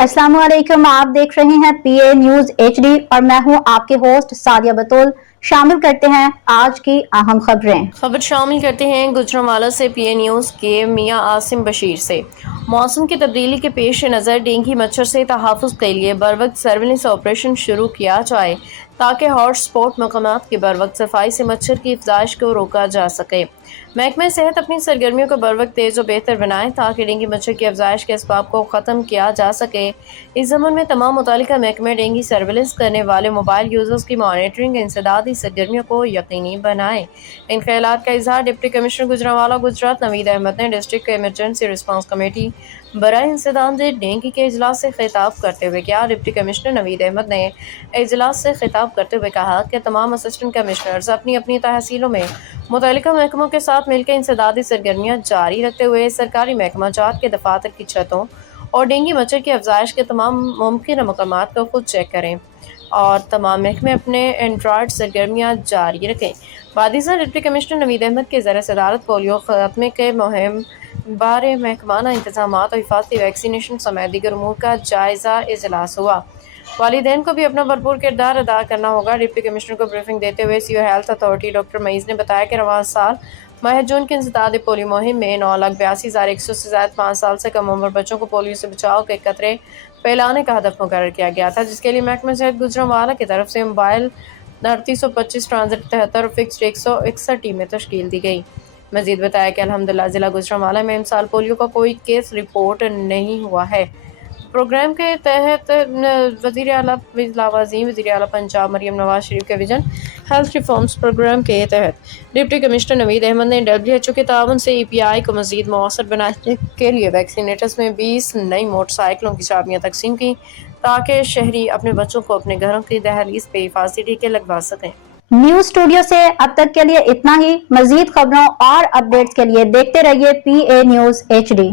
अस्सलाम वालेकुम। आप देख रहे हैं पीए न्यूज एचडी और मैं हूं आपके होस्ट सादिया बतूल। शामिल करते हैं आज की अहम खबर शामिल करते हैं गुजरांवाला से पीए न्यूज के मियां आसिम बशीर से। मौसम की तब्दीली के पेश नज़र डेंगू मच्छर से तहफ़्फ़ुज़ के लिए बरवक्त सर्विलेंस ऑपरेशन शुरू किया जाए ताकि हॉट स्पॉट मकामात की बरवक्त सफाई से मच्छर की अफजाइश को रोका जा सके। महकमा सेहत अपनी सरगर्मियों को बरवक्त तेज़ और बेहतर बनाए ताकि डेंगू मच्छर की अफजाइश के असबाब को ख़त्म किया जा सके। इस ज़मन में तमाम मुतालिका महकमे डेंगू सर्विलेंस करने वाले मोबाइल यूजर्स की मॉनिटरिंग इंसदादी सरगर्मियों को यकीनी बनाए। इन ख्यालात का इजहार डिप्टी कमिश्नर गुजरांवाला गुजरात नवीद अहमद ने डिस्ट्रिक्ट इमरजेंसी रिस्पांस कमेटी बराए इंसदाद डेंगू के इजलास से खिताब करते हुए किया। डिप्टी कमिश्नर नवीद अहमद ने इजलास से खिताब करते हुए कहा कि तमाम असिस्टेंट कमिश्नर्स अपनी अपनी तहसीलों में मुतल्लिका महकमों के साथ मिलकर इंसदादी सरगर्मियाँ जारी रखते हुए सरकारी महकमा जात के दफातर की छतों और डेंगू मच्छर की अफजाइश के तमाम मुमकिन मकामात को खुद चेक करें और तमाम महकमे अपने एंड्रॉयड सरगर्मियाँ जारी रखें। बादिसा डिप्टी कमिश्नर नवीद अहमद के ज़रिए सदारत पोलियो ख़त्मे के मुहिम बारे महकमाना इंतजाम और हिफाजती वैक्सीनेशन समेत दीगर उमूर का जायज़ा इजलास हुआ। वालिदैन को भी अपना भरपूर किरदार अदा करना होगा। डिप्टी कमिश्नर को ब्रीफिंग देते हुए सीओ हेल्थ अथॉरिटी डॉक्टर मईज़ ने बताया कि रवां साल माह जून के इंसदाद पोलियो मुहिम में 9,82,100 से ज़्यादा 5 साल से कम उम्र बच्चों को पोलियो से बचाव के कतरे फैलाने का हदफ मुकर्रर किया गया था, जिसके लिए महकमा सेहत गुजरांवाला की तरफ से मोबाइल 3825 ट्रांजिट 73 फिक्स्ड 161 टीमें तश्कील दी गई। मजीद बताया कि अल्हम्दुलिल्लाह जिला गुजरांवाला में इस साल पोलियो का कोई केस रिपोर्ट नहीं हुआ है। प्रोग्राम के तहत वज़ीर आला लावाज़ीम वज़ीर आला पंजाब मरियम नवाज शरीफ के विजन हेल्थ रिफॉर्म्स प्रोग्राम के तहत डिप्टी कमिश्नर नवीद अहमद ने WHO के ताउन से EPI को मज़ीद मौसर बनाने के लिए वैक्सीनेटर्स में 20 नई मोटरसाइकिलों की चाबियाँ तकसीम की ताकि शहरी अपने बच्चों को अपने घरों की दहलीज पे हिफाजती टीके लगवा सकें। न्यूज स्टूडियो से अब तक के लिए इतना ही। मजीद खबरों और अपडेट्स के लिए देखते रहिए पीए न्यूज एचडी।